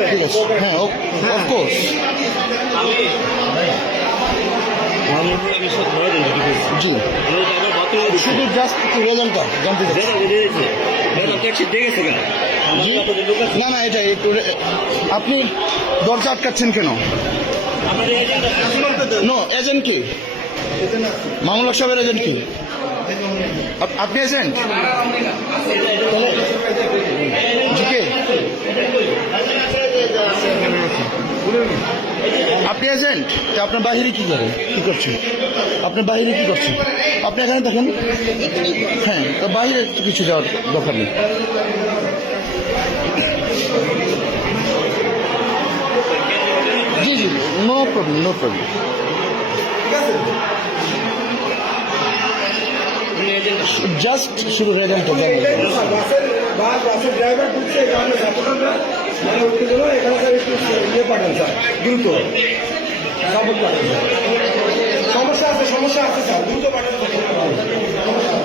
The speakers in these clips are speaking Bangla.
হ্যাঁ না না, এটা একটু আপনি দরজা আটকাচ্ছেন কেন? নো এজেন্ট কি? মামলা সাহেবের এজেন্ট কি? আপ- আপনি এজেন্ট আপনি এজেন্ট তা আপনার বাহিরে কি করেন কি করছেন? আপনার বাহিরে কি করছেন? আপনি এখানে দেখেন হ্যাঁ তো বাইরে তো কিছু যাওয়ার দরকার নেই। জি জি no problem no problem just শুরু হয়ে বাসের বাস বাসের ড্রাইভার ঢুকছে, এখানে সাপোর্টাররা মানে উঠতে গেল এখানকার একটু ইয়ে পাঠান স্যার দ্রুত সাপোর্ট পাঠান সমস্যা আছে সমস্যা আছে স্যার দ্রুত পাঠান। সমস্যা।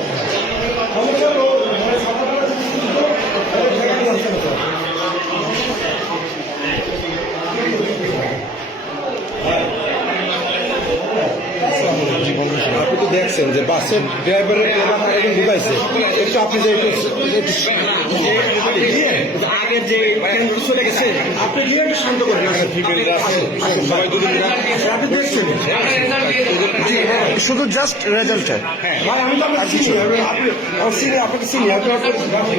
সমস্যা হলো, মানে সাপোর্টাররা যদি দ্রুত, তাহলে ঠেকানো যাচ্ছে না, স্যার। আপনি তো দেখছেন যে বাসের ড্রাইভারের একজন ঢুকাইছে একটু আপনি যে একটু একটু আগের যে চলে গেছে আপনি গিয়ে একটু শান্ত করেন। আসেন, আসেন, সবাই দুদিন আপনি দেখছেন। হ্যাঁ শুধু জাস্ট রেজাল্টটা আমি তো আপনাকে আপনাকে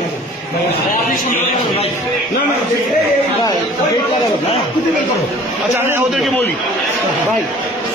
না লাগাবেন না আচ্ছা আমি ওদেরকে বলি। ভাই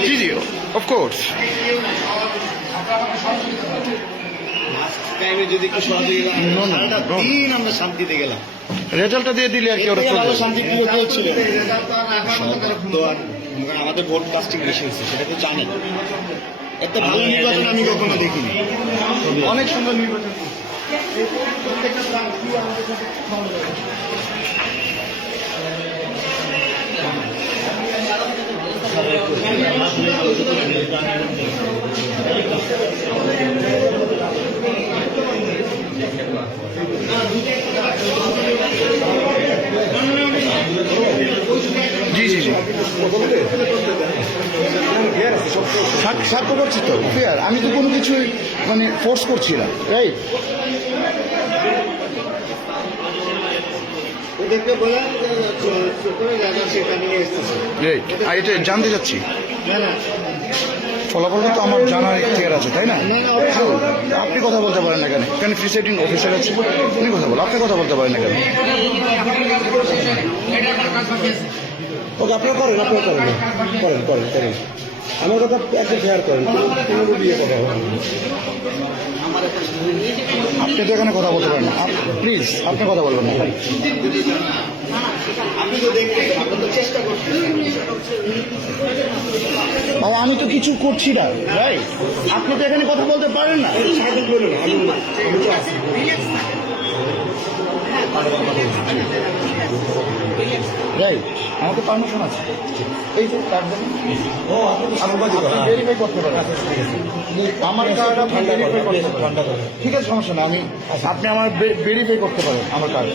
জি জি অফকোর্স টাইমে যদি একটু সহযোগিতা No, no, no. দিন আমরা শান্তিতে গেলাম রেজাল্টটা দিয়ে দিলে আর কি ওরা ভালো। শান্তি তো আর আমাদের ভোট কাস্টিং বেশি হয়েছে সেটা তো জানি এত ভালো নির্বাচন আমি কখনো দেখিনি। অনেক সুন্দর নির্বাচন। জি জি জি। সাক্ষ্য করছি তো ফেয়ার আমি তো কোনো কিছুই মানে ফোর্স করছি না রাইট আর এটা জানতে চাচ্ছি? ফলাফলটা তো আমার জানার ইতিহার আছে তাই না? আপনি কথা বলতে পারেন না কেন? কেন প্রিসাইডিং অফিসার আছে। উনি কথা বল আপনি কথা বলতে পারেন না কেন? ওকে আপনারা করেন আপনারা করেন। করেন করেন করেন। আমার কথা একটু ফেয়ার করেন কথা আপনি তো এখানে কথা বলতে পারেন প্লিজ আপনি কথা বলবেন না। ভাই, আমি তো কিছু করছি না। ভাই, আপনি তো এখানে কথা বলতে পারেন না। রাইট আমাকে পারমিশন আছে। এই যে তার ভেরিফাই করতে পারেন। আমার কার্ড আপনি ঠান্ডা ভেরিফাই করতে পারেন। ঠান্ডা ঠিক আছে। সমস্যা না আমি আপনি আমার ভেরিফাই করতে পারেন আমার কার্ড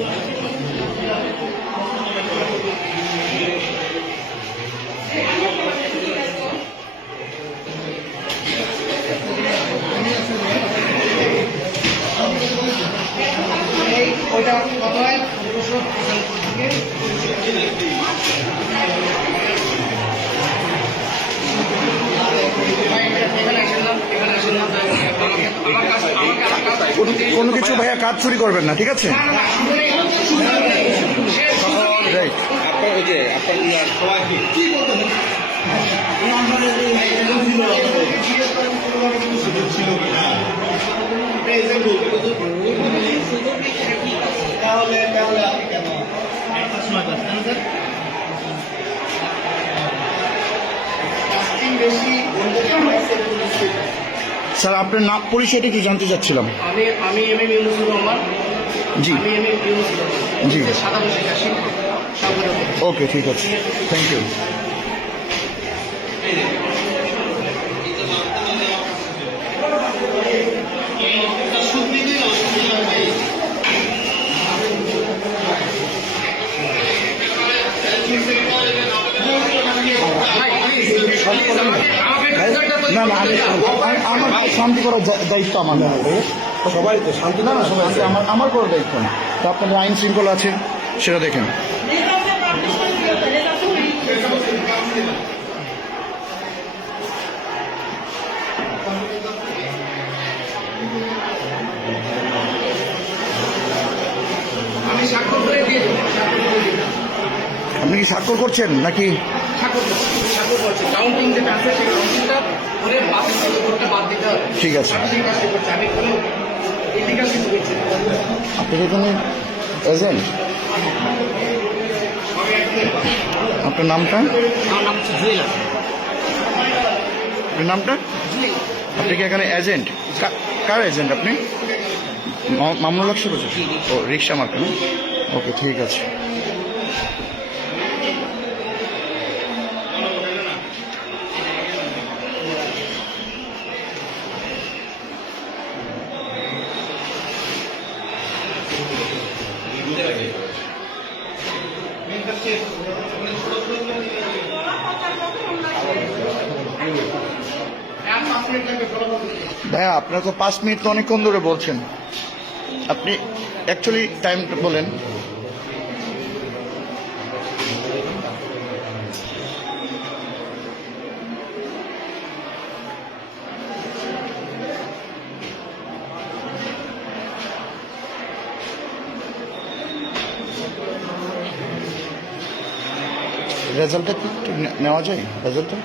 কোনো কিছু ভাইয়া কাজ চুরি করবেন না ঠিক আছে? তাহলে তাহলে স্যার আপনার নাম পরিচয়টা কি জানতে চাচ্ছিলাম। আমি আমি এম এম ইউনুসুর রহমান। জি। আমি এম এম ইউনুসুর রহমান। জি। ওকে ঠিক আছে। থ্যাংক ইউ না না আমি আমি- আমার শান্তি করার দায়িত্ব আমার না সবাই তো শান্তি না না সবাই। আমার আমার করার দায়িত্ব না। তো আপনাদের আইন শৃঙ্খলা আছে সেটা দেখেন। আপনি কি স্বাক্ষর করছেন নাকি? স্বাক্ষর করছি স্বাক্ষর করছি। কাউন্টিং যেটা আছে ঠিক আছে। আমি সেই কাজটি করছি। আমি কোনো ইলিগাল কিছু করছি না। আপনার এখানে এজেন্ট আপনার নামটা? আপনার নামটা? আপনি কি এখানে এজেন্ট কার এজেন্ট আপনি? মা- মামুনুল হক বলছেন ও রিক্সা মার্কা না? ওকে ঠিক আছে। ভাইয়া আপনারা তো পাঁচ মিনিট তো অনেকক্ষণ ধরে বলছেন। আপনি অ্যাকচুয়ালি টাইমটা বলেন। রেজাল্টটা কি একটু নেওয়া যায়? রেজাল্টটা?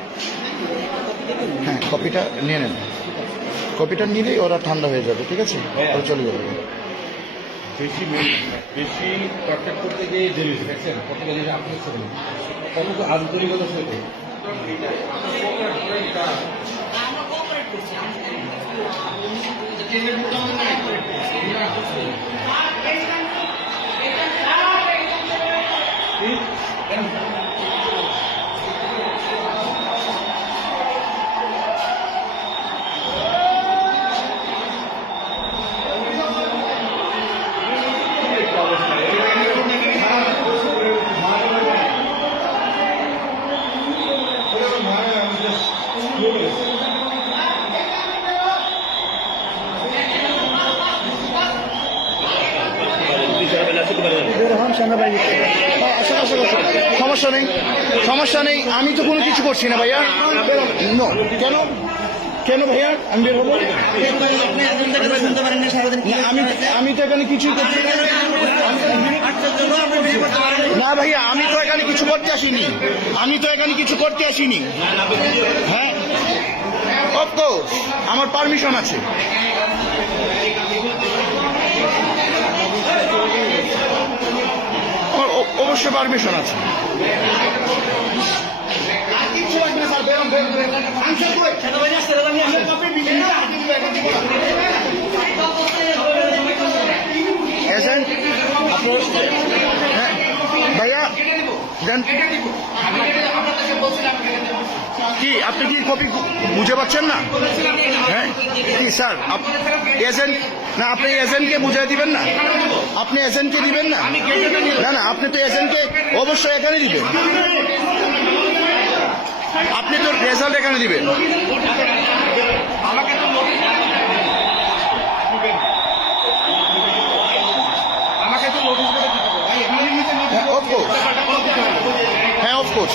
হ্যাঁ কপিটা নিয়ে নেন। কপিটা নিলেই ওরা ঠান্ডা হয়ে যাবে ঠিক আছে? ওরা চলে যাবে। বেশি বেশি কন্ট্যাক্ট করতে গিয়ে দেরি দেখছেন কতটা জিনিস আপনি ছিলেন কত আন্তরিকতার সাথে হ্যাঁ, আসুন, সমস্যা নেই। সমস্যা নেই। আমি তো কোনো কিছু করছি না ভাইয়া। কেন? কেন ভাইয়া? আমি বের হব? আমি আমি তো এখানে না। না ভাইয়া, আমি তো এখানে কিছু করতে আসিনি। আমি তো এখানে কিছু করতে আসিনি। হ্যাঁ? অফকোর্স আমার পারমিশন আছে। অবশ্যই পারমিশন আছে। হ্যাঁ ভাইয়া দেন। কি, আপনি কি কপি বুঝে পাচ্ছেন না? হ্যাঁ কি, স্যার এজেন্ট না, আপনি এজেন্টকে বুঝিয়ে দিবেন না? আপনি এজেন্টকে দিবেন না? না না, আপনি তো এজেন্টকে অবশ্যই এখানে দিবেন। আপনি তো রেজাল্ট এখানে দিবেন। হ্যাঁ অফকোর্স হ্যাঁ অফকোর্স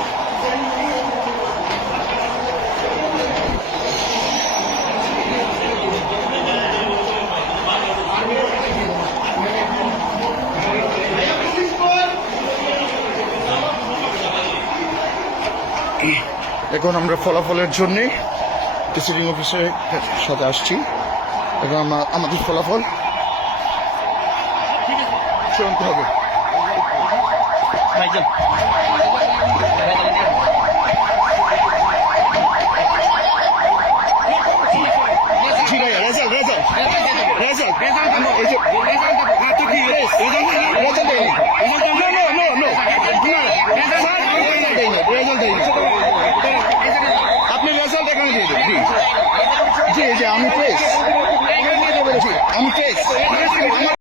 এখন আমরা ফলাফলের জন্য প্রিসাইডিং অফিসের সাথে আসছি। এখন আমরা আমাদের ফলাফল চূড়ান্ত হবে।